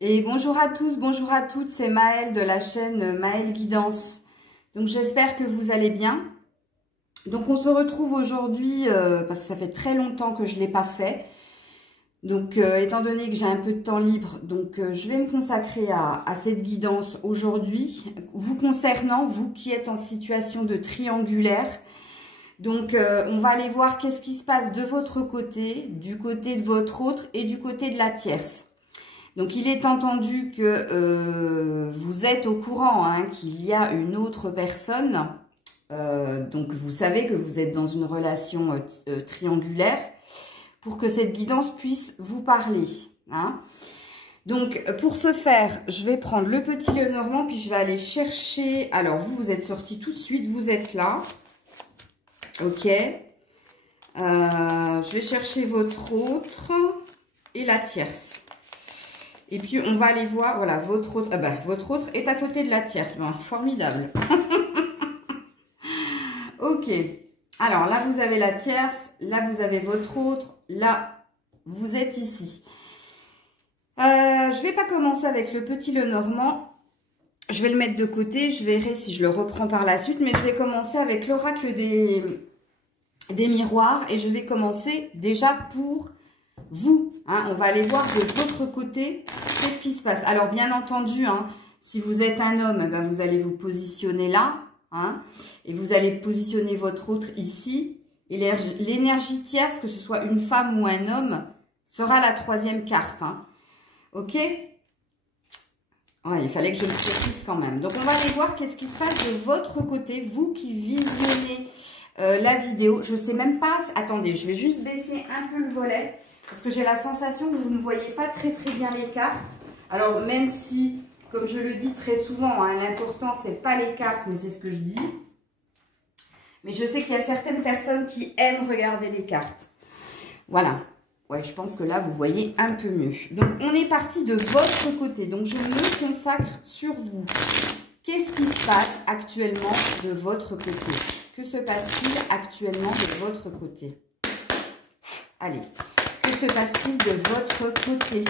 Et bonjour à tous, bonjour à toutes, c'est Maëlle de la chaîne Maëlle Guidance. Donc j'espère que vous allez bien. Donc on se retrouve aujourd'hui, parce que ça fait très longtemps que je ne l'ai pas fait. Donc étant donné que j'ai un peu de temps libre, donc je vais me consacrer à cette guidance aujourd'hui. Vous concernant, vous qui êtes en situation de triangulaire. Donc on va aller voir qu'est-ce qui se passe de votre côté, du côté de votre autre et du côté de la tierce. Donc, il est entendu que vous êtes au courant qu'il y a une autre personne. Donc, vous savez que vous êtes dans une relation triangulaire pour que cette guidance puisse vous parler. Donc, pour ce faire, je vais prendre le petit Lenormand, puis je vais aller chercher... Alors, vous êtes sortis tout de suite, vous êtes là. Ok. Je vais chercher votre autre et la tierce. Et puis, on va aller voir, voilà, votre autre est à côté de la tierce. Bon, formidable. Ok. Alors, là, vous avez la tierce. Là, vous avez votre autre. Là, vous êtes ici. Je ne vais pas commencer avec le petit Lenormand. Je vais le mettre de côté. Je verrai si je le reprends par la suite. Mais je vais commencer avec l'oracle des miroirs. Et je vais commencer déjà pour... vous, on va aller voir de votre côté qu'est-ce qui se passe. Alors, bien entendu, si vous êtes un homme, vous allez vous positionner là, et vous allez positionner votre autre ici. Et l'énergie tierce, que ce soit une femme ou un homme, sera la troisième carte. Ok? Ouais, il fallait que je le précise quand même. Donc, on va aller voir qu'est-ce qui se passe de votre côté, vous qui visionnez la vidéo. Je ne sais même pas... Attendez, je vais juste baisser un peu le volet. Parce que j'ai la sensation que vous ne voyez pas très bien les cartes. Alors même si, comme je le dis très souvent, l'important c'est pas les cartes, mais c'est ce que je dis. Mais je sais qu'il y a certaines personnes qui aiment regarder les cartes. Voilà. Ouais, je pense que là vous voyez un peu mieux. Donc on est parti de votre côté. Donc je me consacre sur vous. Qu'est-ce qui se passe actuellement de votre côté? Que se passe-t-il actuellement de votre côté? Allez. Que se passe-t-il de votre côté?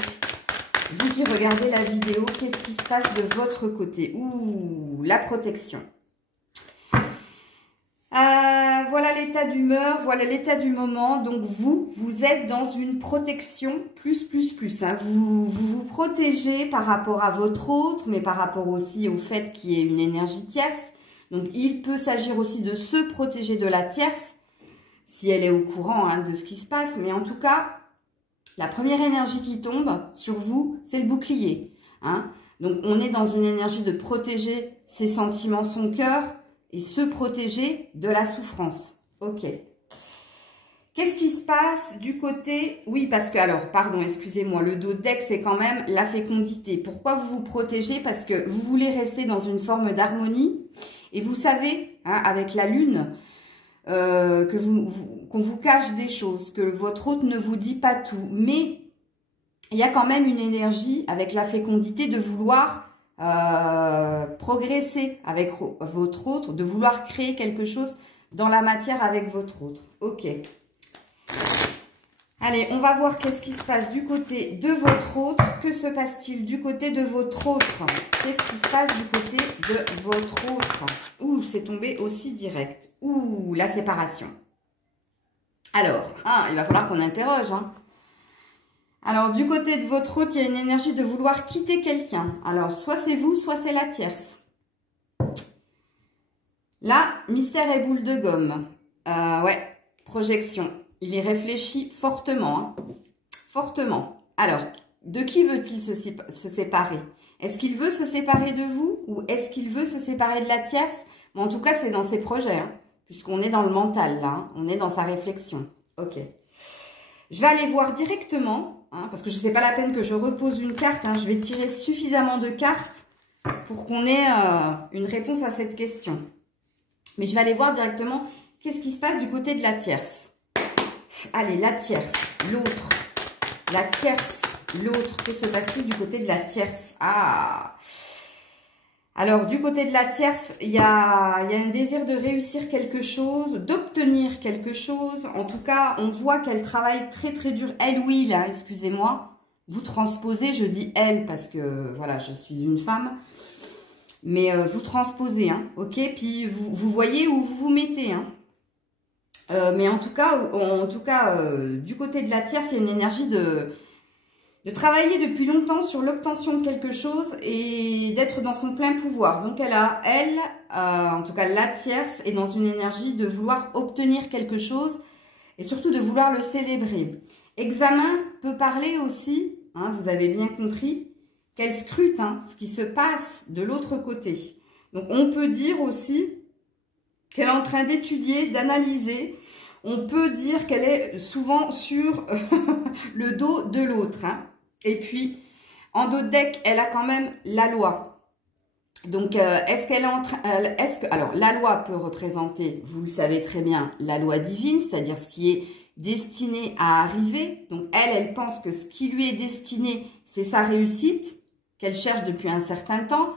Vous qui regardez la vidéo, qu'est-ce qui se passe de votre côté? Ouh, la protection. Voilà l'état d'humeur, voilà l'état du moment. Donc vous êtes dans une protection plus. Vous vous protégez par rapport à votre autre, mais par rapport aussi au fait qu'il y ait une énergie tierce. Donc il peut s'agir aussi de se protéger de la tierce, si elle est au courant de ce qui se passe. Mais en tout cas... la première énergie qui tombe sur vous, c'est le bouclier. Donc, on est dans une énergie de protéger ses sentiments, son cœur, et se protéger de la souffrance. Ok. Qu'est-ce qui se passe du côté... Oui, parce que, alors, pardon, excusez-moi, le dodex, c'est quand même la fécondité. Pourquoi vous vous protégez? Parce que vous voulez rester dans une forme d'harmonie. Et vous savez, avec la lune... qu'on vous cache des choses, que votre autre ne vous dit pas tout. Mais il y a quand même une énergie avec la fécondité de vouloir progresser avec votre autre, de vouloir créer quelque chose dans la matière avec votre autre. Ok. Allez, on va voir qu'est-ce qui se passe du côté de votre autre. Que se passe-t-il du côté de votre autre? Qu'est-ce qui se passe du côté de votre autre? Ouh, c'est tombé aussi direct. Ouh, la séparation. Alors, il va falloir qu'on interroge. Alors, du côté de votre autre, il y a une énergie de vouloir quitter quelqu'un. Alors, soit c'est vous, soit c'est la tierce. Là, mystère et boule de gomme. Ouais, projection. Il y réfléchit fortement. Fortement. Alors, de qui veut-il se séparer? Est-ce qu'il veut se séparer de vous? Ou est-ce qu'il veut se séparer de la tierce? Mais en tout cas, c'est dans ses projets. Puisqu'on est dans le mental, là. On est dans sa réflexion. Ok. Je vais aller voir directement. Parce que je ne sais pas la peine que je repose une carte. Je vais tirer suffisamment de cartes pour qu'on ait une réponse à cette question. Mais je vais aller voir directement qu'est-ce qui se passe du côté de la tierce. Allez, la tierce, l'autre, la tierce, l'autre. Que se passe-t-il du côté de la tierce? Alors, du côté de la tierce, il y a un désir de réussir quelque chose, d'obtenir quelque chose. En tout cas, on voit qu'elle travaille très dur. Elle, oui, là, excusez-moi. vous transposez, je dis elle parce que voilà, je suis une femme, mais vous transposez, hein, ok? Puis vous voyez où vous vous mettez, hein. Mais en tout cas, du côté de la tierce, il y a une énergie de travailler depuis longtemps sur l'obtention de quelque chose et d'être dans son plein pouvoir. Donc en tout cas la tierce, est dans une énergie de vouloir obtenir quelque chose et surtout de vouloir le célébrer. Examen peut parler aussi, hein, vous avez bien compris, qu'elle scrute, hein, ce qui se passe de l'autre côté. Donc on peut dire aussi qu'elle est en train d'étudier, d'analyser. On peut dire qu'elle est souvent sur le dos de l'autre, hein. Et puis, en dos de deck, elle a quand même la loi. Donc, est-ce qu'elle est en train... alors, la loi peut représenter, vous le savez très bien, la loi divine, c'est-à-dire ce qui est destiné à arriver. Donc, elle pense que ce qui lui est destiné, c'est sa réussite, qu'elle cherche depuis un certain temps.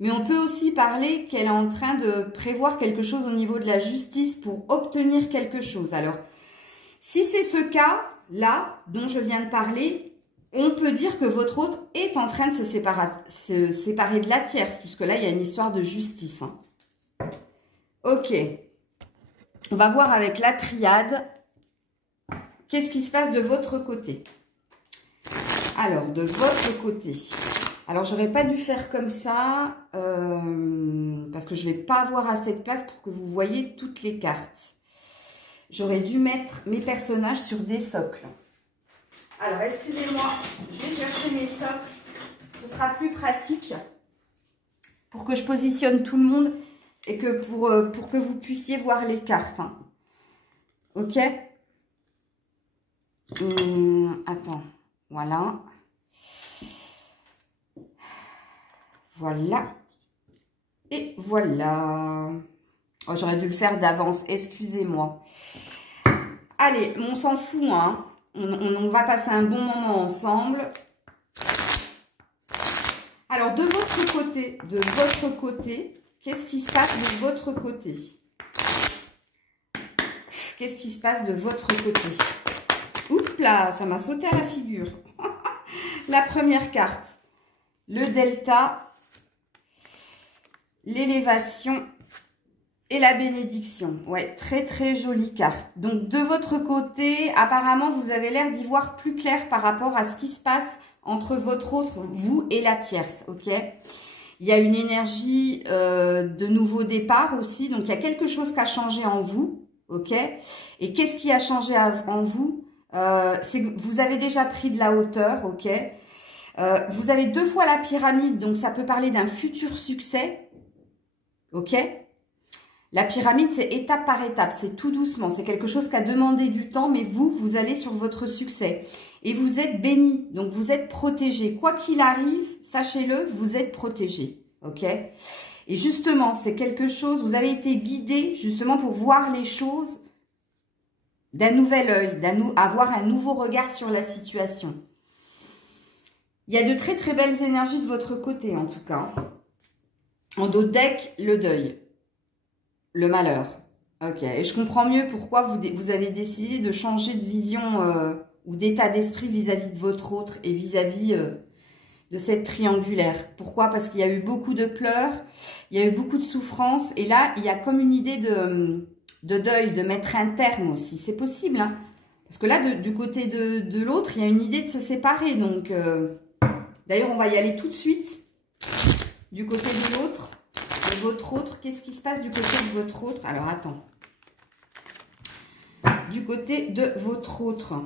Mais on peut aussi parler qu'elle est en train de prévoir quelque chose au niveau de la justice pour obtenir quelque chose. Alors, si c'est ce cas-là dont je viens de parler, on peut dire que votre autre est en train de se séparer de la tierce, puisque là, il y a une histoire de justice, hein. Ok. On va voir avec la triade, qu'est-ce qui se passe de votre côté. Alors, de votre côté... Alors, j'aurais pas dû faire comme ça, parce que je vais pas avoir assez de place pour que vous voyez toutes les cartes. J'aurais dû mettre mes personnages sur des socles. Alors, excusez-moi, je vais chercher mes socles. Ce sera plus pratique pour que je positionne tout le monde et que pour que vous puissiez voir les cartes, hein. Ok? Attends, voilà. Voilà. Et voilà. Oh, j'aurais dû le faire d'avance, excusez-moi. Allez, on s'en fout, hein. On va passer un bon moment ensemble. Alors, de votre côté, qu'est-ce qui se passe de votre côté? Qu'est-ce qui se passe de votre côté? Oups là, ça m'a sauté à la figure. La première carte, le delta, l'élévation et la bénédiction. Ouais, très très jolie carte. Donc de votre côté, apparemment vous avez l'air d'y voir plus clair par rapport à ce qui se passe entre votre autre, vous et la tierce, ok? Il y a une énergie de nouveau départ aussi, donc il y a quelque chose qui a changé en vous, ok? Et qu'est-ce qui a changé en vous? C'est que vous avez déjà pris de la hauteur, ok? Vous avez 2 fois la pyramide, donc ça peut parler d'un futur succès, ok? La pyramide, c'est étape par étape, c'est tout doucement, c'est quelque chose qui a demandé du temps, mais vous allez sur votre succès. Et vous êtes béni, donc vous êtes protégé. Quoi qu'il arrive, sachez-le, vous êtes protégé, ok? Et justement, c'est quelque chose, vous avez été guidé justement pour voir les choses d'un nouvel œil, avoir un nouveau regard sur la situation. Il y a de très très belles énergies de votre côté en tout cas. En dos de deck, le deuil. Le malheur. Ok. Et je comprends mieux pourquoi vous avez décidé de changer de vision ou d'état d'esprit vis-à-vis de votre autre et vis-à-vis de cette triangulaire. Pourquoi? Parce qu'il y a eu beaucoup de pleurs, il y a eu beaucoup de souffrances. Et là, il y a comme une idée de deuil, de mettre un terme aussi. C'est possible, hein? Parce que là, du côté de l'autre, il y a une idée de se séparer. Donc, d'ailleurs, on va y aller tout de suite. Du côté de l'autre. De votre autre, qu'est-ce qui se passe du côté de votre autre? Alors, attends. Du côté de votre autre.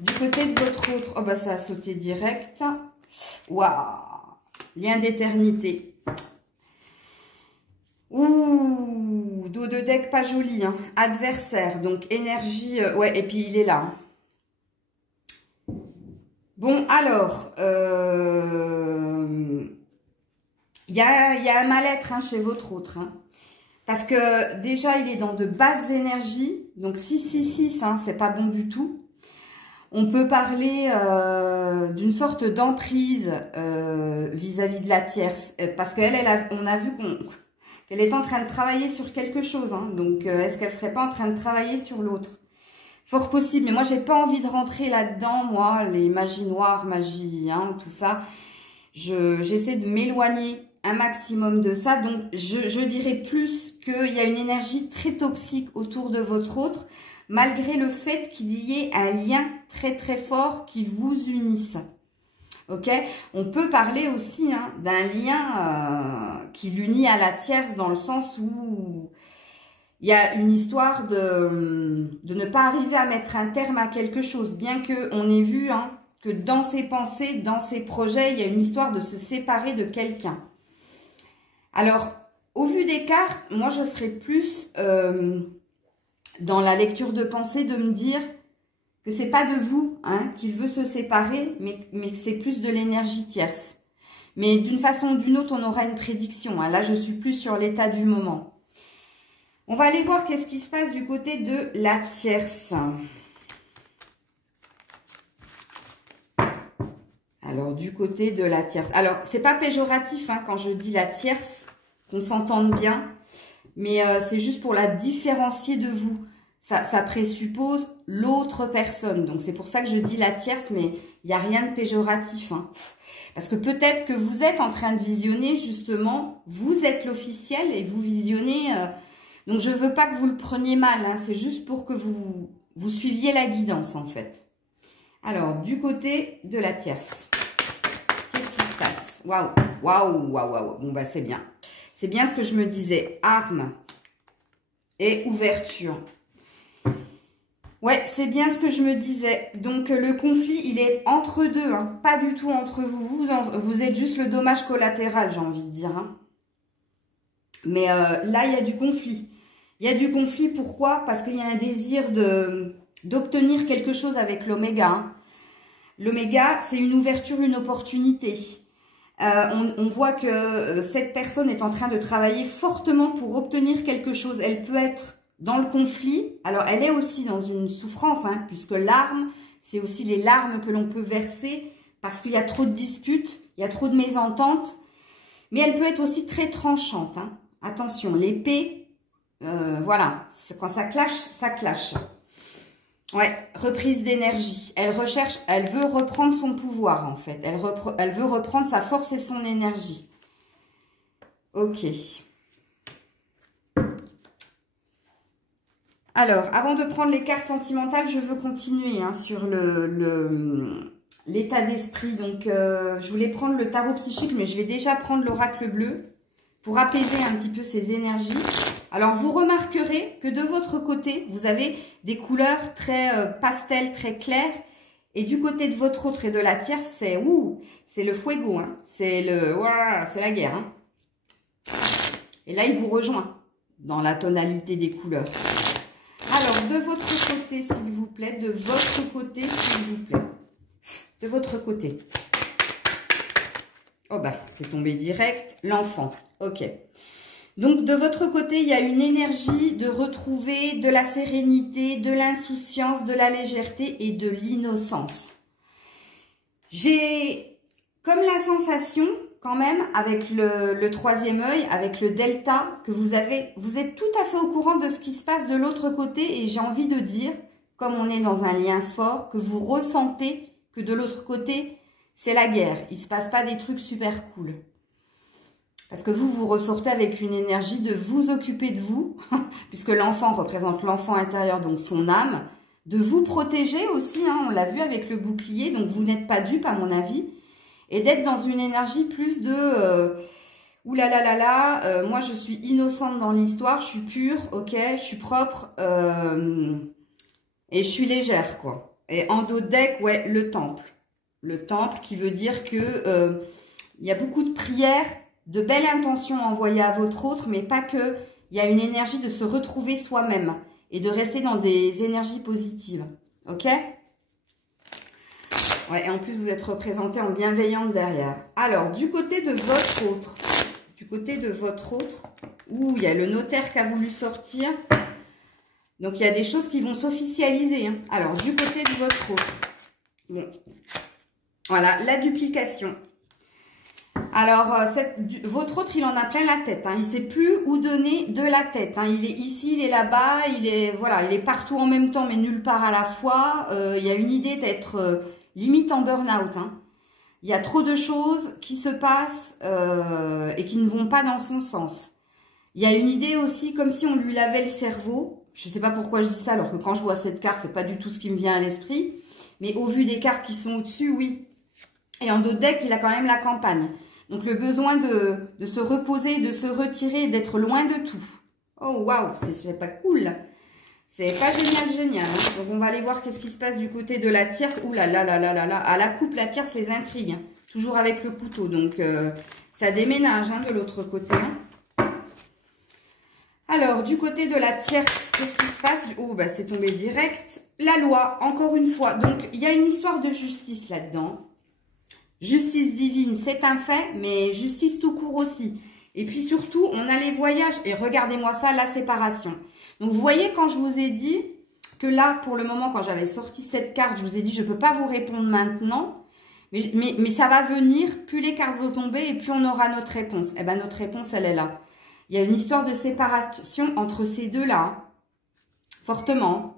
Du côté de votre autre. Oh, bah, ça a sauté direct. Waouh! Lien d'éternité. Ouh! Dos de deck, pas joli, hein. Adversaire, donc énergie. Ouais, et puis il est là. Bon, alors. Il y a un mal-être, hein, chez votre autre, hein, parce que déjà il est dans de basses énergies, donc 666, hein, c'est pas bon du tout. On peut parler d'une sorte d'emprise vis-à-vis de la tierce, parce on a vu qu'elle est en train de travailler sur quelque chose, hein, donc est-ce qu'elle serait pas en train de travailler sur l'autre? Fort possible, mais moi, j'ai pas envie de rentrer là-dedans, moi, les magies noires, magie, hein, tout ça. J'essaie de m'éloigner un maximum de ça. Donc, je dirais plus qu'il y a une énergie très toxique autour de votre autre, malgré le fait qu'il y ait un lien très, très fort qui vous unisse. Ok, on peut parler aussi hein, d'un lien qui l'unit à la tierce dans le sens où il y a une histoire de ne pas arriver à mettre un terme à quelque chose. Bien qu'on ait vu hein, que dans ses pensées, dans ses projets, il y a une histoire de se séparer de quelqu'un. Alors, au vu des cartes, moi je serais plus dans la lecture de pensée de me dire que c'est pas de vous hein, qu'il veut se séparer, mais que c'est plus de l'énergie tierce. Mais d'une façon ou d'une autre, on aura une prédiction. Hein. Là, je suis plus sur l'état du moment. On va aller voir qu'est-ce qui se passe du côté de la tierce. Alors, du côté de la tierce. Alors, c'est pas péjoratif hein, quand je dis la tierce, qu'on s'entende bien, mais c'est juste pour la différencier de vous. Ça présuppose l'autre personne. Donc, c'est pour ça que je dis la tierce, mais il n'y a rien de péjoratif. Hein. Parce que peut-être que vous êtes en train de visionner, justement, vous êtes l'officiel et vous visionnez. Donc, je ne veux pas que vous le preniez mal. Hein. C'est juste pour que vous suiviez la guidance, en fait. Alors, du côté de la tierce, qu'est-ce qui se passe? Waouh, waouh, waouh, waouh. Bon, bah, c'est bien. C'est bien ce que je me disais. Arme et ouverture. Ouais, c'est bien ce que je me disais. Donc, le conflit, il est entre deux, hein, pas du tout entre vous. Vous êtes juste le dommage collatéral, j'ai envie de dire. Hein. Mais là, il y a du conflit. Il y a du conflit, pourquoi? Parce qu'il y a un désir d'obtenir quelque chose avec l'oméga. Hein. L'oméga, c'est une ouverture, une opportunité. On voit que cette personne est en train de travailler fortement pour obtenir quelque chose. Elle peut être dans le conflit, alors elle est aussi dans une souffrance, hein, puisque l'arme, c'est aussi les larmes que l'on peut verser parce qu'il y a trop de disputes, il y a trop de mésententes. Mais elle peut être aussi très tranchante. Hein. Attention, l'épée, voilà, quand ça clash, ça clash. Ouais, reprise d'énergie. Elle veut reprendre son pouvoir en fait. Elle veut reprendre sa force et son énergie. Ok. Alors, avant de prendre les cartes sentimentales, je veux continuer hein, sur l'état d'esprit. Donc, je voulais prendre le tarot psychique, mais je vais déjà prendre l'oracle bleu pour apaiser un petit peu ces énergies. Alors, vous remarquerez que de votre côté, vous avez des couleurs très pastel, très claires. Et du côté de votre autre et de la tierce, c'est le fuego. Hein. C'est la guerre. Hein. Et là, il vous rejoint dans la tonalité des couleurs. Alors, de votre côté, s'il vous plaît. De votre côté, s'il vous plaît. De votre côté. Oh, bah, c'est tombé direct. L'enfant. Ok. Donc, de votre côté, il y a une énergie de retrouver de la sérénité, de l'insouciance, de la légèreté et de l'innocence. J'ai comme la sensation, quand même, avec le troisième œil, avec le delta, que vous êtes tout à fait au courant de ce qui se passe de l'autre côté. Et j'ai envie de dire, comme on est dans un lien fort, que vous ressentez que de l'autre côté, c'est la guerre. Il ne se passe pas des trucs super cool. Parce que vous ressortez avec une énergie de vous occuper de vous, puisque l'enfant représente l'enfant intérieur, donc son âme, de vous protéger aussi, hein, on l'a vu avec le bouclier, donc vous n'êtes pas dupe à mon avis, et d'être dans une énergie plus de oulalalala, moi je suis innocente dans l'histoire, je suis pure, ok, je suis propre, et je suis légère, quoi. Et en dos de deck, ouais, le temple. Le temple qui veut dire que il y a beaucoup de prières, de belles intentions envoyées à votre autre, mais pas que. Il y a une énergie de se retrouver soi-même et de rester dans des énergies positives. Ok? Ouais, et en plus, vous êtes représenté en bienveillante derrière. Alors, du côté de votre autre, il y a le notaire qui a voulu sortir. Donc, il y a des choses qui vont s'officialiser. Hein. Alors, du côté de votre autre. Bon. Voilà, la duplication. Alors, votre autre, il en a plein la tête. Hein. Il ne sait plus où donner de la tête. Hein. Il est ici, il est là-bas, voilà, il est partout en même temps, mais nulle part à la fois. Il y a une idée d'être limite en burn-out. Hein. Il y a trop de choses qui se passent et qui ne vont pas dans son sens. Il y a une idée aussi comme si on lui lavait le cerveau. Je ne sais pas pourquoi je dis ça, alors que quand je vois cette carte, c'est pas du tout ce qui me vient à l'esprit. Mais au vu des cartes qui sont au-dessus, oui. Et en dos de deck, il a quand même la campagne. Donc, le besoin de se reposer, de se retirer, d'être loin de tout. Oh, waouh, c'est pas cool. C'est pas génial. Hein. Donc, on va aller voir qu'est-ce qui se passe du côté de la tierce. Ouh là là là là là là. À la coupe, la tierce les intrigue. Hein. Toujours avec le couteau. Donc, ça déménage hein, de l'autre côté. Hein. Alors, du côté de la tierce, qu'est-ce qui se passe? Oh, bah, c'est tombé direct. La loi, encore une fois. Donc, il y a une histoire de justice là-dedans. Justice divine, c'est un fait, mais justice tout court aussi. Et puis surtout, on a les voyages. Et regardez-moi ça, la séparation. Donc, vous voyez, quand je vous ai dit que là, pour le moment, quand j'avais sorti cette carte, je vous ai dit, je ne peux pas vous répondre maintenant. Mais ça va venir. Plus les cartes vont tomber et plus on aura notre réponse. Eh bien, notre réponse, elle est là. Il y a une histoire de séparation entre ces deux-là. Fortement.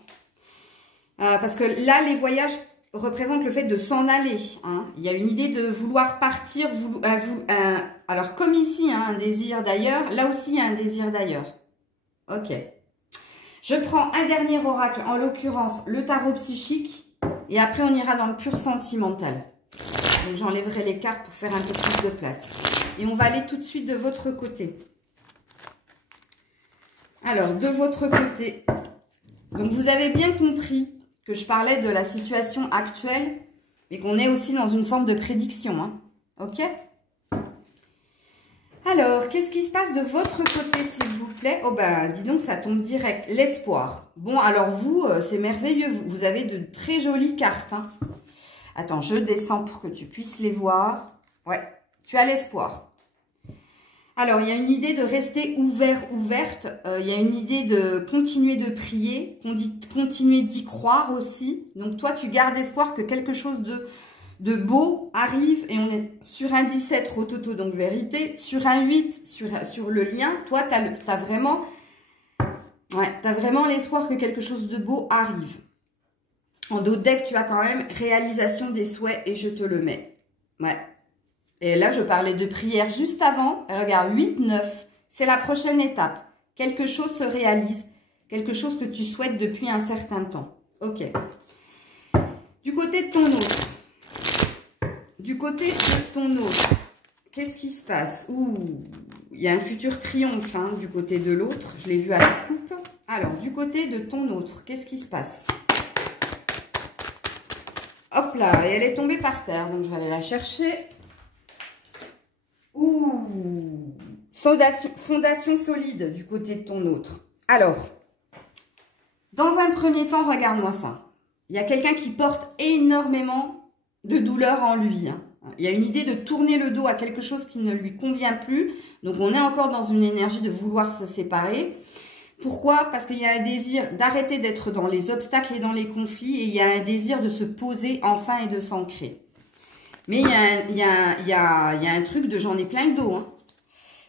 Parce que là, les voyages représentent le fait de s'en aller. Hein. Il y a une idée de vouloir partir. Alors, comme ici, hein, un désir d'ailleurs, là aussi, il y a un désir d'ailleurs. Ok. Je prends un dernier oracle, en l'occurrence, le tarot psychique. Et après, on ira dans le pur sentimental. Donc, j'enlèverai les cartes pour faire un peu plus de place. Et on va aller tout de suite de votre côté. Alors, de votre côté, donc vous avez bien compris que je parlais de la situation actuelle, mais qu'on est aussi dans une forme de prédiction. Hein. Ok? Alors, qu'est-ce qui se passe de votre côté, s'il vous plaît? Oh ben, dis donc, ça tombe direct. L'espoir. Bon, alors vous, c'est merveilleux. Vous avez de très jolies cartes. Hein. Attends, je descends pour que tu puisses les voir. Ouais, tu as l'espoir. Alors, il y a une idée de rester ouverte. Il y a une idée de continuer de prier, continuer d'y croire aussi. Donc, toi, tu gardes espoir que quelque chose de beau arrive. Et on est sur un 17 rototo, donc vérité. Sur un 8, sur le lien. Toi, tu as vraiment, l'espoir que quelque chose de beau arrive. En dos de deck, tu as quand même réalisation des souhaits et je te le mets. Ouais. Et là, je parlais de prière juste avant. Et regarde, 8, 9, c'est la prochaine étape. Quelque chose se réalise. Quelque chose que tu souhaites depuis un certain temps. Ok. Du côté de ton autre. Du côté de ton autre. Qu'est-ce qui se passe? Ouh, il y a un futur triomphe hein, du côté de l'autre. Je l'ai vu à la coupe. Alors, du côté de ton autre, qu'est-ce qui se passe? Hop là, et elle est tombée par terre. Donc, je vais aller la chercher. Ouh, fondation solide du côté de ton autre. Alors, dans un premier temps, regarde-moi ça. Il y a quelqu'un qui porte énormément de douleur en lui. Hein. Il y a une idée de tourner le dos à quelque chose qui ne lui convient plus. Donc, on est encore dans une énergie de vouloir se séparer. Pourquoi? Parce qu'il y a un désir d'arrêter d'être dans les obstacles et dans les conflits. Et il y a un désir de se poser enfin et de s'ancrer. Mais il y a un truc de j'en ai plein le dos. Hein.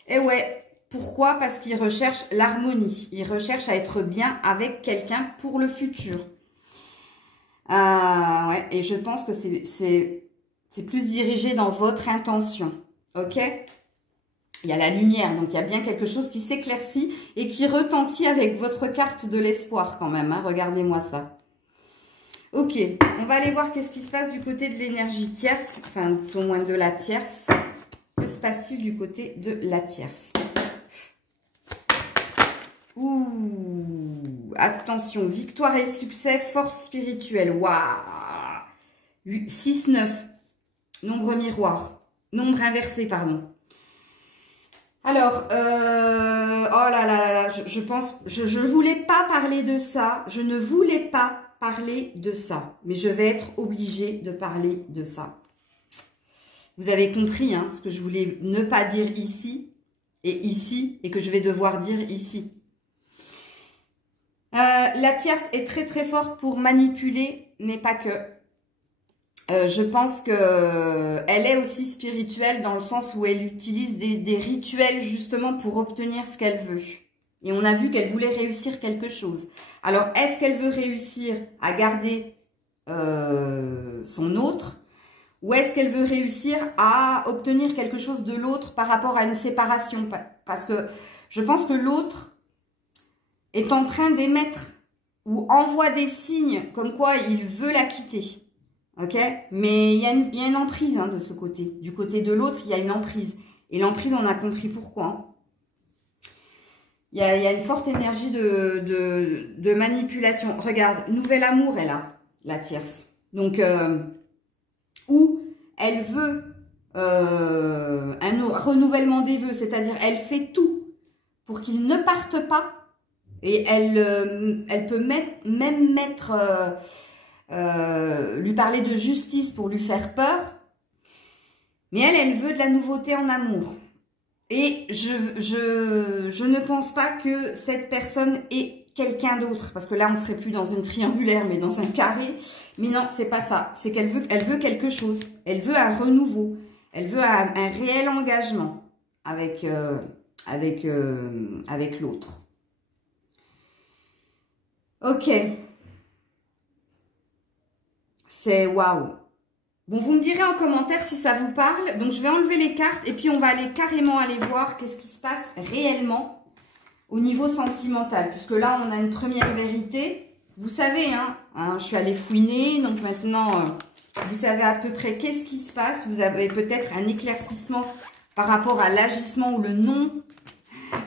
Et ouais, pourquoi? Parce qu'il recherche l'harmonie. Il recherche à être bien avec quelqu'un pour le futur. Ouais, et je pense que c'est plus dirigé dans votre intention. Ok? Il y a la lumière, donc il y a bien quelque chose qui s'éclaircit et qui retentit avec votre carte de l'espoir quand même. Hein. Regardez-moi ça. Ok, on va aller voir qu'est-ce qui se passe du côté de l'énergie tierce, enfin tout au moins de la tierce. Que se passe-t-il du côté de la tierce? Ouh, attention, victoire et succès, force spirituelle, waouh. 6, 9, nombre miroir, nombre inversé, pardon. Alors, oh là là là là, je pense, je ne voulais pas parler de ça, je ne voulais pas parler de ça, mais je vais être obligée de parler de ça. Vous avez compris hein, ce que je voulais ne pas dire ici, et que je vais devoir dire ici. La tierce est très très forte pour manipuler, mais pas que. Je pense que elle est aussi spirituelle dans le sens où elle utilise des rituels justement pour obtenir ce qu'elle veut. Et on a vu qu'elle voulait réussir quelque chose. Alors, est-ce qu'elle veut réussir à garder son autre, ou est-ce qu'elle veut réussir à obtenir quelque chose de l'autre par rapport à une séparation? Parce que je pense que l'autre est en train d'émettre ou envoie des signes comme quoi il veut la quitter. Ok? Mais il y a une emprise hein, de ce côté. Du côté de l'autre, il y a une emprise. Et l'emprise, on a compris pourquoi. Hein. Il y a une forte énergie de manipulation. Regarde, nouvel amour est là, la tierce. Donc, où elle veut un renouvellement des vœux, c'est-à-dire elle fait tout pour qu'il ne parte pas. Et elle peut même mettre, lui parler de justice pour lui faire peur. Mais elle veut de la nouveauté en amour. Et je ne pense pas que cette personne est quelqu'un d'autre. Parce que là, on serait plus dans une triangulaire, mais dans un carré. Mais non, c'est pas ça. C'est qu'elle veut quelque chose. Elle veut un renouveau. Elle veut un réel engagement avec l'autre. Ok. C'est waouh. Bon, vous me direz en commentaire si ça vous parle. Donc, je vais enlever les cartes et puis on va carrément aller voir qu'est-ce qui se passe réellement au niveau sentimental. Puisque là, on a une première vérité. Vous savez, hein, je suis allée fouiner. Donc, maintenant, vous savez à peu près qu'est-ce qui se passe. Vous avez peut-être un éclaircissement par rapport à l'agissement ou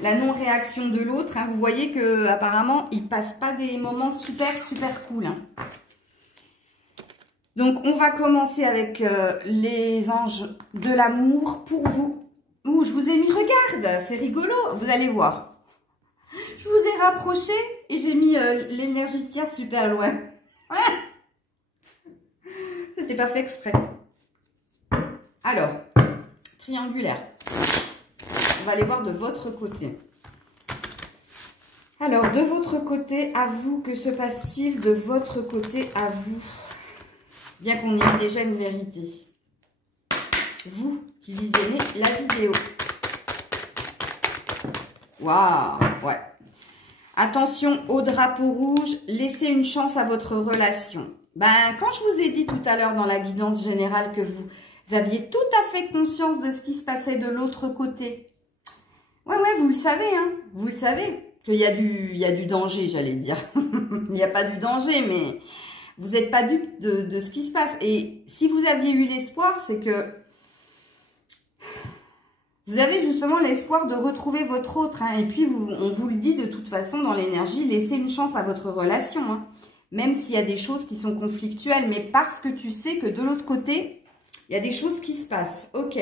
la non-réaction de l'autre. Hein. Vous voyez que apparemment, il ne passe pas des moments super cool. Hein. Donc, on va commencer avec les anges de l'amour pour vous. Ouh, je vous ai mis, regarde, c'est rigolo, vous allez voir. Je vous ai rapproché et j'ai mis l'énergie tierce super loin. C'était pas fait exprès. Alors, triangulaire. On va aller voir de votre côté. Alors, de votre côté, à vous, que se passe-t-il de votre côté à vous? Bien qu'on ait déjà une vérité. Vous qui visionnez la vidéo. Waouh, ouais. Attention au drapeau rouge, laissez une chance à votre relation. Ben, quand je vous ai dit tout à l'heure dans la guidance générale que vous aviez tout à fait conscience de ce qui se passait de l'autre côté. Ouais, vous le savez, hein. Vous le savez qu'il y a du danger, j'allais dire. Il n'y a pas du danger, mais vous n'êtes pas dupe de ce qui se passe. Et si vous aviez eu l'espoir, c'est que vous avez justement l'espoir de retrouver votre autre. Hein. Et puis, on vous le dit de toute façon dans l'énergie, laissez une chance à votre relation. Hein. Même s'il y a des choses qui sont conflictuelles. Mais parce que tu sais que de l'autre côté, il y a des choses qui se passent. Ok.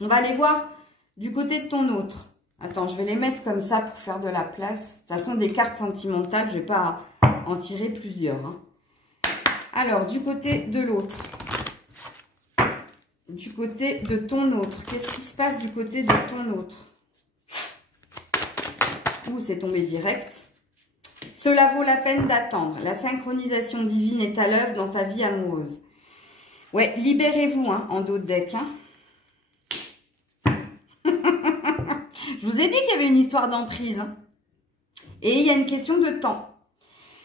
On va aller voir du côté de ton autre. Attends, je vais les mettre comme ça pour faire de la place. De toute façon, des cartes sentimentales, je ne vais pas en tirer plusieurs. Hein. Alors, du côté de l'autre. Du côté de ton autre. Qu'est-ce qui se passe du côté de ton autre? Ouh, c'est tombé direct. Cela vaut la peine d'attendre. La synchronisation divine est à l'œuvre dans ta vie amoureuse. Ouais, libérez-vous hein, en dos de deck. Hein. Je vous ai dit qu'il y avait une histoire d'emprise. Hein. Et il y a une question de temps.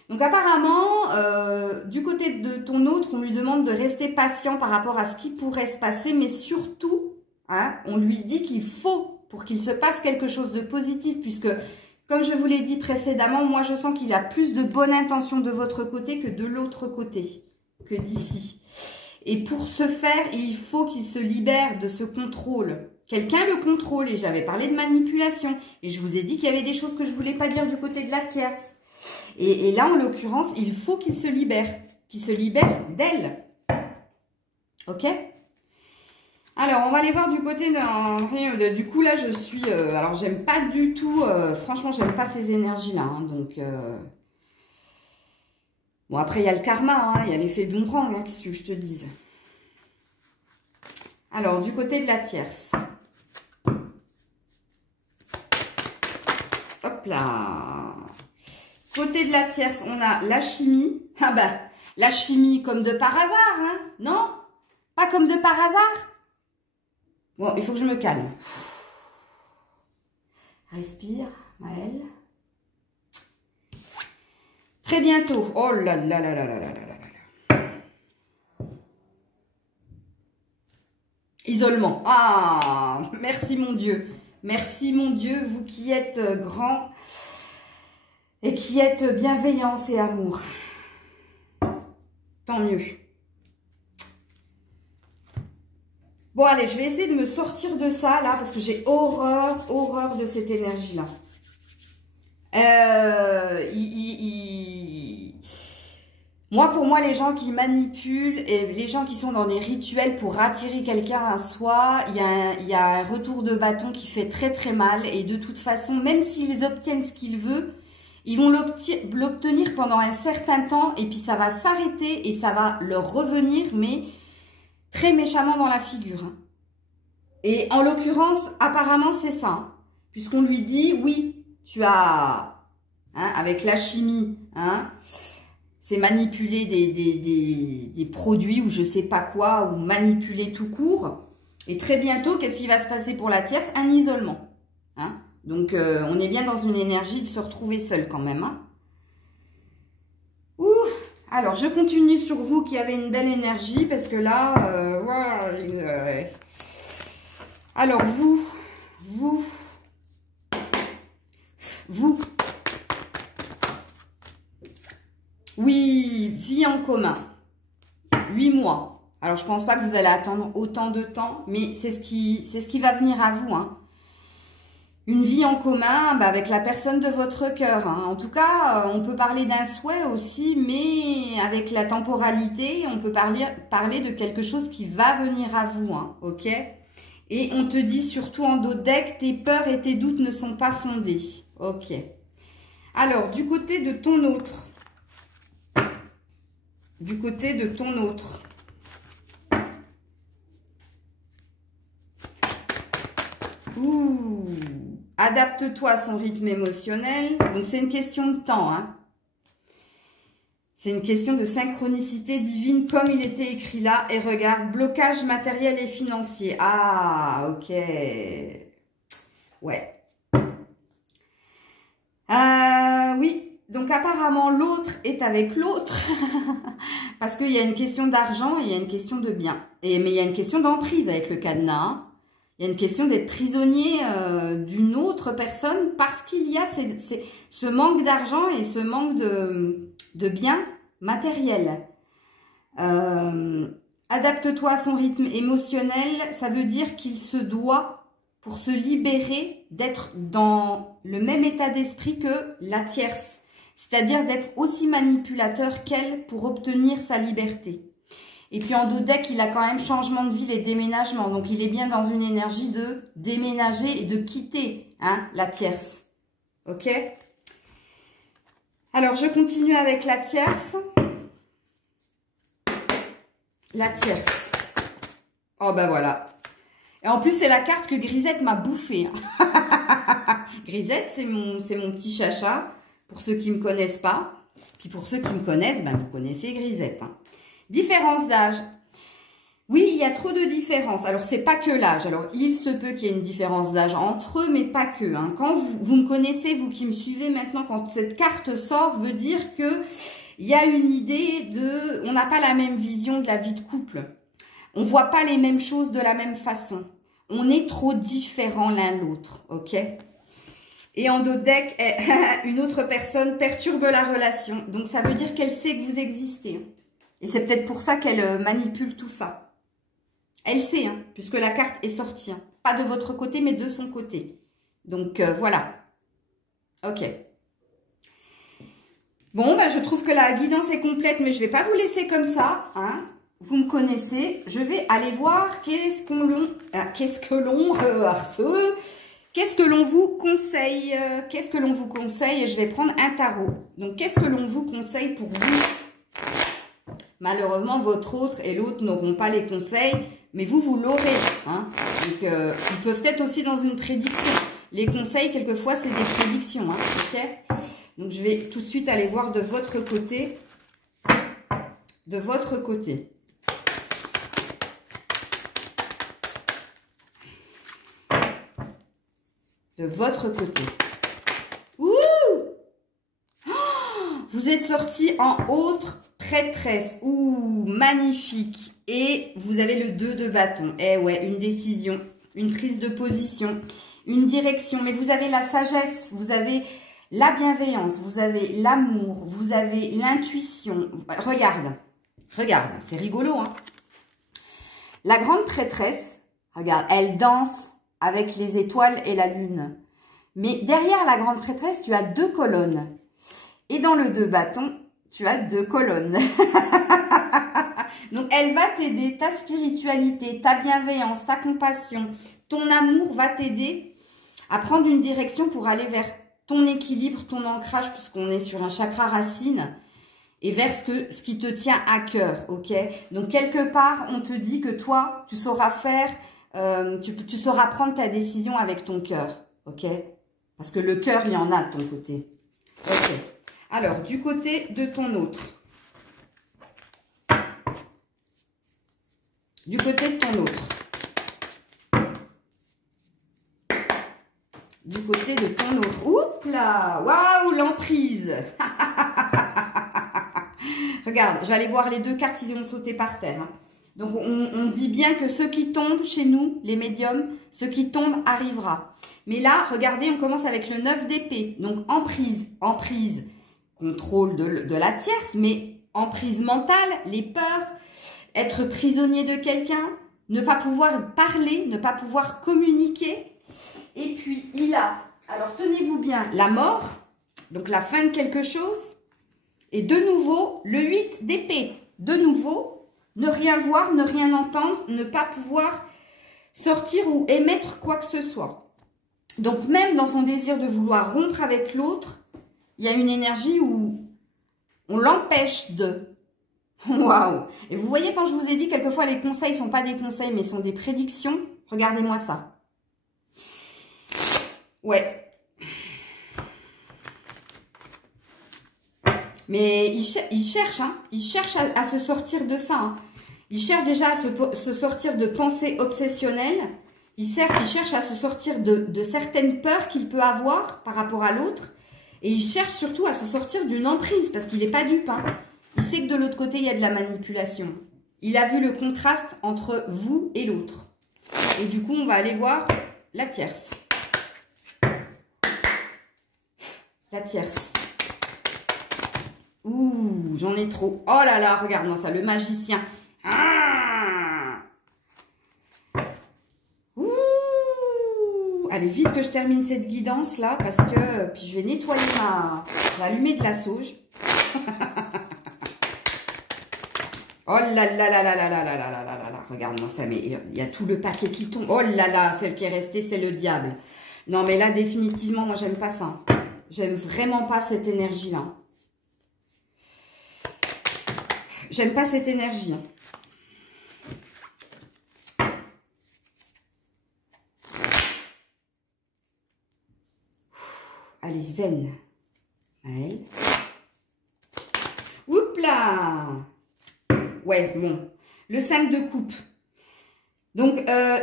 Donc apparemment, du côté de ton autre, on lui demande de rester patient par rapport à ce qui pourrait se passer. Mais surtout, hein, on lui dit qu'il faut, pour qu'il se passe quelque chose de positif. Puisque, comme je vous l'ai dit précédemment, moi je sens qu'il a plus de bonnes intentions de votre côté que de l'autre côté, que d'ici. Et pour ce faire, il faut qu'il se libère de ce contrôle. Quelqu'un le contrôle. Et j'avais parlé de manipulation. Et je vous ai dit qu'il y avait des choses que je ne voulais pas dire du côté de la tierce. Et là, en l'occurrence, il faut qu'il se libère. Qu'il se libère d'elle. Ok? Alors, on va aller voir du côté d'un... Du coup, là, je suis... alors, j'aime pas du tout... franchement, j'aime pas ces énergies-là. Hein, donc... Bon, après, il y a le karma, hein, il y a l'effet boomerang, hein, qu'est-ce que je te dise. Alors, du côté de la tierce. Hop là. Côté de la tierce, on a la chimie. Ah bah, la chimie comme de par hasard, hein? Non? Pas comme de par hasard? Bon, il faut que je me calme. Respire, Maëlle. Très bientôt. Oh là là là là là là là là. Isolement. Ah, merci mon Dieu. Merci mon Dieu, vous qui êtes grand et qui êtes bienveillance et amour. Tant mieux. Bon, allez, je vais essayer de me sortir de ça, là, parce que j'ai horreur de cette énergie-là. Moi, pour moi, les gens qui manipulent et les gens qui sont dans des rituels pour attirer quelqu'un à soi, il y a un retour de bâton qui fait très mal. Et de toute façon, même s'ils obtiennent ce qu'ils veulent, ils vont l'obtenir pendant un certain temps et puis ça va s'arrêter et ça va leur revenir, mais très méchamment dans la figure. Et en l'occurrence, apparemment, c'est ça. Hein, puisqu'on lui dit, oui, tu as, hein, avec la chimie, hein, c'est manipuler des produits ou je sais pas quoi, ou manipuler tout court. Et très bientôt, qu'est-ce qui va se passer pour la tierce? Un isolement. Hein. Donc, on est bien dans une énergie de se retrouver seul quand même. Hein. Ouh. Alors, je continue sur vous qui avez une belle énergie parce que là, alors vous, oui, vie en commun, 8 mois. Alors, je pense pas que vous allez attendre autant de temps, mais c'est ce qui va venir à vous, hein. Une vie en commun bah, avec la personne de votre cœur. Hein. En tout cas, on peut parler d'un souhait aussi, mais avec la temporalité, on peut parler de quelque chose qui va venir à vous. Hein, ok? Et on te dit surtout en dos de deck, tes peurs et tes doutes ne sont pas fondés. Ok. Alors, du côté de ton autre. Du côté de ton autre. Ouh. Adapte-toi à son rythme émotionnel. Donc, c'est une question de temps. Hein. C'est une question de synchronicité divine comme il était écrit là. Et regarde, blocage matériel et financier. Ah, ok. Ouais. Oui. Donc, apparemment, l'autre est avec l'autre. Parce qu'il y a une question d'argent et il y a une question de bien. Mais il y a une question d'emprise avec le cadenas. Hein. Il y a une question d'être prisonnier d'une autre personne parce qu'il y a ce manque d'argent et ce manque de biens matériels. Adapte-toi à son rythme émotionnel, ça veut dire qu'il se doit, pour se libérer, d'être dans le même état d'esprit que la tierce. C'est-à-dire d'être aussi manipulateur qu'elle pour obtenir sa liberté. Et puis en dos de deck, il a quand même changement de ville et déménagement. Donc il est bien dans une énergie de déménager et de quitter hein, la tierce. Ok? Alors je continue avec la tierce. La tierce. Oh ben voilà. Et en plus c'est la carte que Grisette m'a bouffée. Hein. Grisette c'est mon petit chacha. Pour ceux qui ne me connaissent pas. Puis pour ceux qui me connaissent, ben vous connaissez Grisette. Hein. Différence d'âge. Oui, il y a trop de différences. Alors, c'est pas que l'âge. Alors, il se peut qu'il y ait une différence d'âge entre eux, mais pas que. Hein. Quand vous me connaissez, vous qui me suivez maintenant, quand cette carte sort, veut dire que il y a une idée de... On n'a pas la même vision de la vie de couple. On voit pas les mêmes choses de la même façon. On est trop différents l'un l'autre, ok? Et en dos de deck, une autre personne perturbe la relation. Donc, ça veut dire qu'elle sait que vous existez. Et c'est peut-être pour ça qu'elle manipule tout ça. Elle sait, hein, puisque la carte est sortie. Hein. Pas de votre côté, mais de son côté. Donc, voilà. Ok. Bon, bah, je trouve que la guidance est complète, mais je ne vais pas vous laisser comme ça. Hein. Vous me connaissez. Je vais aller voir qu'est-ce que l'on vous conseille. Qu'est-ce que l'on vous conseille? Et je vais prendre un tarot. Donc, qu'est-ce que l'on vous conseille pour vous? Malheureusement, votre autre et l'autre n'auront pas les conseils, mais vous l'aurez. Hein. Donc, ils peuvent être aussi dans une prédiction. Les conseils, quelquefois, c'est des prédictions. Hein, okay. Donc, je vais tout de suite aller voir de votre côté de votre côté. De votre côté. Ouh! Oh, vous êtes sorti en autre prêtresse. Ouh, magnifique. Et vous avez le 2 de bâton. Eh ouais, une décision, une prise de position, une direction. Mais vous avez la sagesse, vous avez la bienveillance, vous avez l'amour, vous avez l'intuition. Regarde, regarde, c'est rigolo, hein. La grande prêtresse, regarde, elle danse avec les étoiles et la lune. Mais derrière la grande prêtresse, tu as 2 colonnes. Et dans le 2 bâtons, tu as 2 colonnes. Donc, elle va t'aider, ta spiritualité, ta bienveillance, ta compassion, ton amour va t'aider à prendre une direction pour aller vers ton équilibre, ton ancrage, puisqu'on est sur un chakra racine, et vers ce qui te tient à cœur, ok? Donc, quelque part, on te dit que toi, tu sauras faire, tu sauras prendre ta décision avec ton cœur, ok? Parce que le cœur, il y en a de ton côté. Ok. Alors, du côté de ton autre. Du côté de ton autre. Du côté de ton autre. Oups là! Waouh, l'emprise! Regarde, je vais aller voir les 2 cartes qui vont sauter par terre. Hein. Donc, on dit bien que ce qui tombe chez nous, les médiums, ce qui tombe arrivera. Mais là, regardez, on commence avec le 9 d'épée. Donc, emprise, contrôle de la tierce, mais emprise mentale, les peurs, être prisonnier de quelqu'un, ne pas pouvoir parler, ne pas pouvoir communiquer. Et puis, il a, alors tenez-vous bien, la mort, donc la fin de quelque chose. Et de nouveau, le 8 d'épée. De nouveau, ne rien voir, ne rien entendre, ne pas pouvoir sortir ou émettre quoi que ce soit. Donc, même dans son désir de vouloir rompre avec l'autre, il y a une énergie où on l'empêche de. Waouh! Et vous voyez, quand je vous ai dit, quelquefois, les conseils ne sont pas des conseils, mais sont des prédictions. Regardez-moi ça. Ouais. Mais il cherche, hein. Il cherche à se sortir de ça. Hein. Il cherche déjà à se sortir de pensées obsessionnelles. Il cherche à se sortir de certaines peurs qu'il peut avoir par rapport à l'autre. Et il cherche surtout à se sortir d'une emprise parce qu'il n'est pas dupe. Hein. Il sait que de l'autre côté, il y a de la manipulation. Il a vu le contraste entre vous et l'autre. Et du coup, on va aller voir la tierce. La tierce. Ouh, j'en ai trop. Oh là là, regarde-moi ça, le magicien. Ah! Ouh! Allez, vite que je termine cette guidance là, parce que puis je vais nettoyer je vais allumer de la sauge. Oh là là là là là là là là là là là, regarde-moi ça, mais il y a tout le paquet qui tombe. Oh là là, celle qui est restée, c'est le diable. Non, mais là, définitivement, moi, j'aime pas ça. J'aime vraiment pas cette énergie-là. J'aime pas cette énergie. Allez, zen. Allez. Oups là. Ouais, bon. Le 5 de coupe. Donc,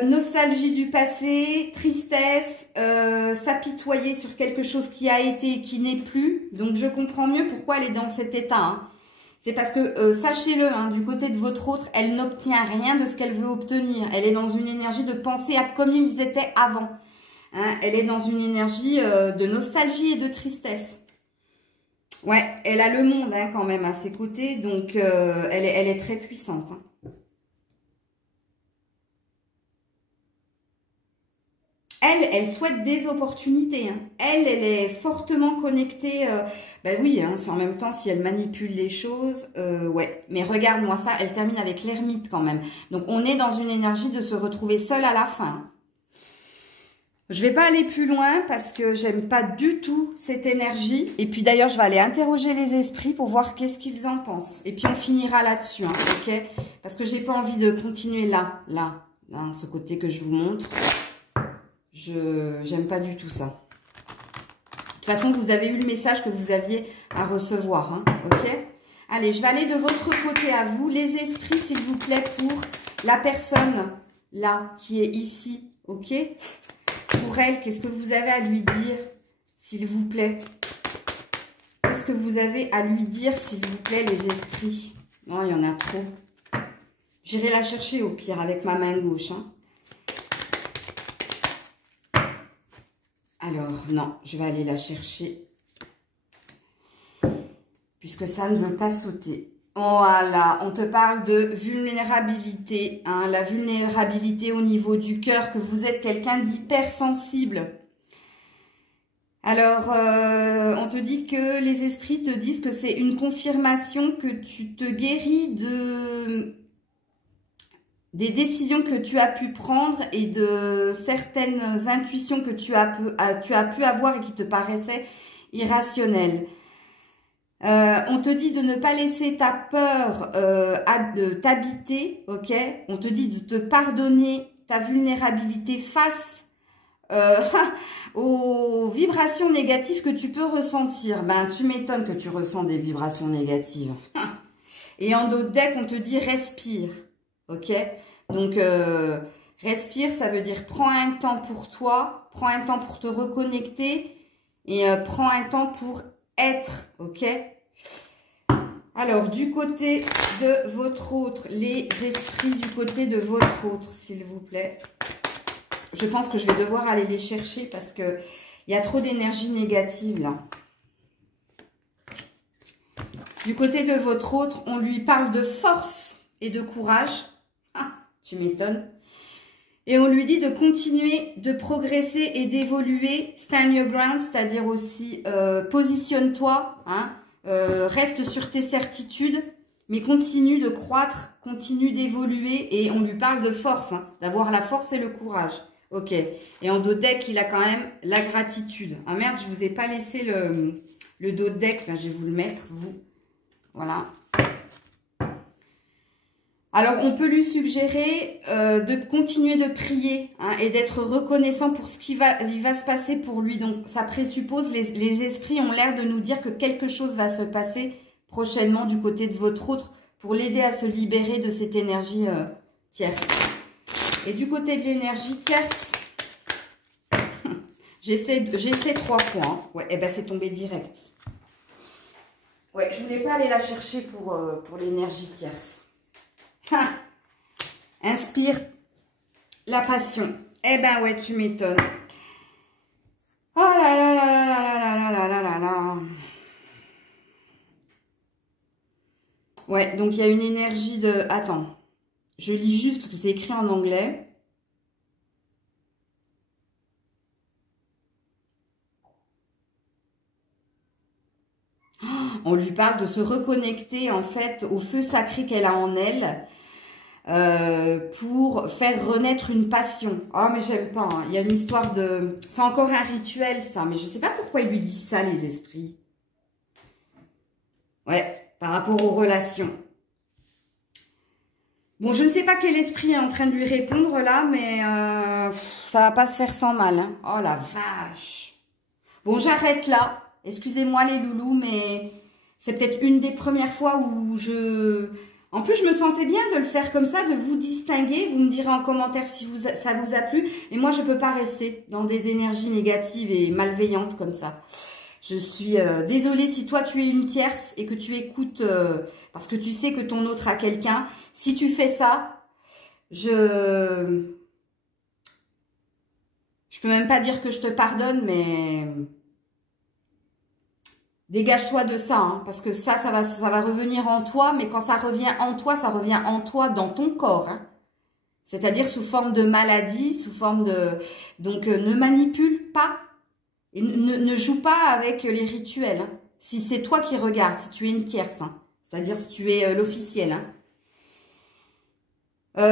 nostalgie du passé, tristesse, s'apitoyer sur quelque chose qui a été et qui n'est plus. Donc, je comprends mieux pourquoi elle est dans cet état. Hein. C'est parce que, sachez-le, hein, du côté de votre autre, elle n'obtient rien de ce qu'elle veut obtenir. Elle est dans une énergie de penser à comme ils étaient avant. Hein. Elle est dans une énergie de nostalgie et de tristesse. Ouais, elle a le monde hein, quand même à ses côtés, donc elle est très puissante. Hein. Elle souhaite des opportunités. Hein. Elle est fortement connectée. Ben oui, hein, c'est en même temps si elle manipule les choses. Ouais, mais regarde-moi ça, elle termine avec l'ermite quand même. Donc, on est dans une énergie de se retrouver seule à la fin. Je vais pas aller plus loin parce que j'aime pas du tout cette énergie. Et puis d'ailleurs, je vais aller interroger les esprits pour voir qu'est-ce qu'ils en pensent. Et puis, on finira là-dessus, hein, ok? Parce que j'ai pas envie de continuer là, ce côté que je vous montre. J'aime pas du tout ça. De toute façon, vous avez eu le message que vous aviez à recevoir, hein, ok? Allez, je vais aller de votre côté à vous. Les esprits, s'il vous plaît, pour la personne là qui est ici. Ok? Pour elle, qu'est-ce que vous avez à lui dire, s'il vous plaît? Qu'est-ce que vous avez à lui dire, s'il vous plaît, les esprits? Non, il y en a trop. J'irai la chercher au pire avec ma main gauche. Hein. Alors, non, je vais aller la chercher. Puisque ça ne veut pas sauter. Voilà, on te parle de vulnérabilité. Hein, la vulnérabilité au niveau du cœur, que vous êtes quelqu'un d'hypersensible. Alors, on te dit que les esprits te disent que c'est une confirmation que tu te guéris des décisions que tu as pu prendre et de certaines intuitions que tu as pu avoir et qui te paraissaient irrationnelles. On te dit de ne pas laisser ta peur t'habiter, ok? On te dit de te pardonner ta vulnérabilité face aux vibrations négatives que tu peux ressentir. Ben, tu m'étonnes que tu ressens des vibrations négatives. Et en d'autres decks, on te dit respire, ok? Donc, respire, ça veut dire prends un temps pour toi, prends un temps pour te reconnecter et prends un temps pour être, ok? Alors, du côté de votre autre, les esprits du côté de votre autre, s'il vous plaît. Je pense que je vais devoir aller les chercher parce qu'il y a trop d'énergie négative là. Du côté de votre autre, on lui parle de force et de courage. Ah, tu m'étonnes. Et on lui dit de continuer, de progresser et d'évoluer. Stand your ground, c'est-à-dire aussi positionne-toi, hein, reste sur tes certitudes, mais continue de croître, continue d'évoluer. Et on lui parle de force, hein, d'avoir la force et le courage. Ok. Et en dos de deck, il a quand même la gratitude. Ah merde, je vous ai pas laissé le dos de deck. Ben, je vais vous le mettre, vous. Voilà. Alors, on peut lui suggérer de continuer de prier, hein, et d'être reconnaissant pour ce qui va se passer pour lui. Donc, ça présuppose, les esprits ont l'air de nous dire que quelque chose va se passer prochainement du côté de votre autre pour l'aider à se libérer de cette énergie tierce. Et du côté de l'énergie tierce, j'essaie 3 fois. Hein. Ouais, et ben c'est tombé direct. Ouais, je voulais pas aller la chercher pour l'énergie tierce. Ha! Inspire la passion. Eh ben ouais, tu m'étonnes. Oh là là là là là là là là là là. Ouais, donc il y a une énergie de... Attends, je lis juste parce que c'est écrit en anglais. On lui parle de se reconnecter en fait au feu sacré qu'elle a en elle pour faire renaître une passion. Oh mais j'aime pas, hein. Il y a une histoire de... C'est encore un rituel ça, mais je sais pas pourquoi ils lui disent ça les esprits. Ouais, par rapport aux relations. Bon, je ne sais pas quel esprit est en train de lui répondre là, mais ça va pas se faire sans mal. Hein. Oh la vache. Bon, j'arrête là. Excusez-moi les loulous, mais... C'est peut-être une des premières fois où je... En plus, je me sentais bien de le faire comme ça, de vous distinguer. Vous me direz en commentaire si ça vous a plu. Et moi, je ne peux pas rester dans des énergies négatives et malveillantes comme ça. Je suis désolée si toi, tu es une tierce et que tu écoutes parce que tu sais que ton autre a quelqu'un. Si tu fais ça, je peux même pas dire que je te pardonne, mais... Dégage-toi de ça, hein, parce que ça va revenir en toi, mais quand ça revient en toi, ça revient en toi dans ton corps. Hein. C'est-à-dire sous forme de maladie, sous forme de... Donc, ne manipule pas, et ne joue pas avec les rituels. Hein. Si c'est toi qui regardes, si tu es une tierce, hein, c'est-à-dire si tu es l'officiel. Hein.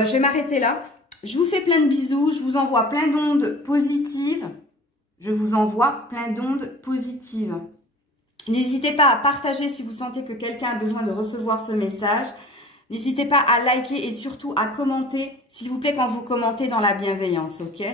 Je vais m'arrêter là. Je vous fais plein de bisous, je vous envoie plein d'ondes positives. Je vous envoie plein d'ondes positives. N'hésitez pas à partager si vous sentez que quelqu'un a besoin de recevoir ce message. N'hésitez pas à liker et surtout à commenter, s'il vous plaît, quand vous commentez dans la bienveillance, ok?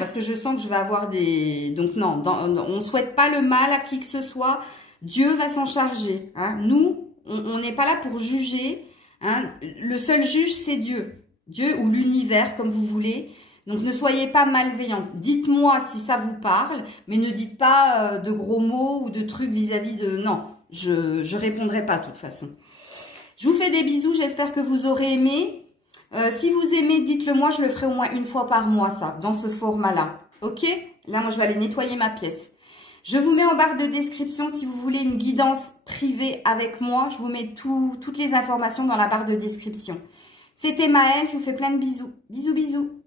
Parce que je sens que je vais avoir des... Donc non, on ne souhaite pas le mal à qui que ce soit. Dieu va s'en charger. Hein? Nous, On n'est pas là pour juger. Hein. Le seul juge, c'est Dieu. Dieu ou l'univers, comme vous voulez. Donc, ne soyez pas malveillants. Dites-moi si ça vous parle, mais ne dites pas de gros mots ou de trucs vis-à-vis de... Non, je répondrai pas de toute façon. Je vous fais des bisous. J'espère que vous aurez aimé. Si vous aimez, dites-le moi. Je le ferai au moins une fois par mois, ça, dans ce format-là. Ok? Là, moi, je vais aller nettoyer ma pièce. Je vous mets en barre de description si vous voulez une guidance privée avec moi. Je vous mets toutes les informations dans la barre de description. C'était Maëlle, je vous fais plein de bisous. Bisous, bisous.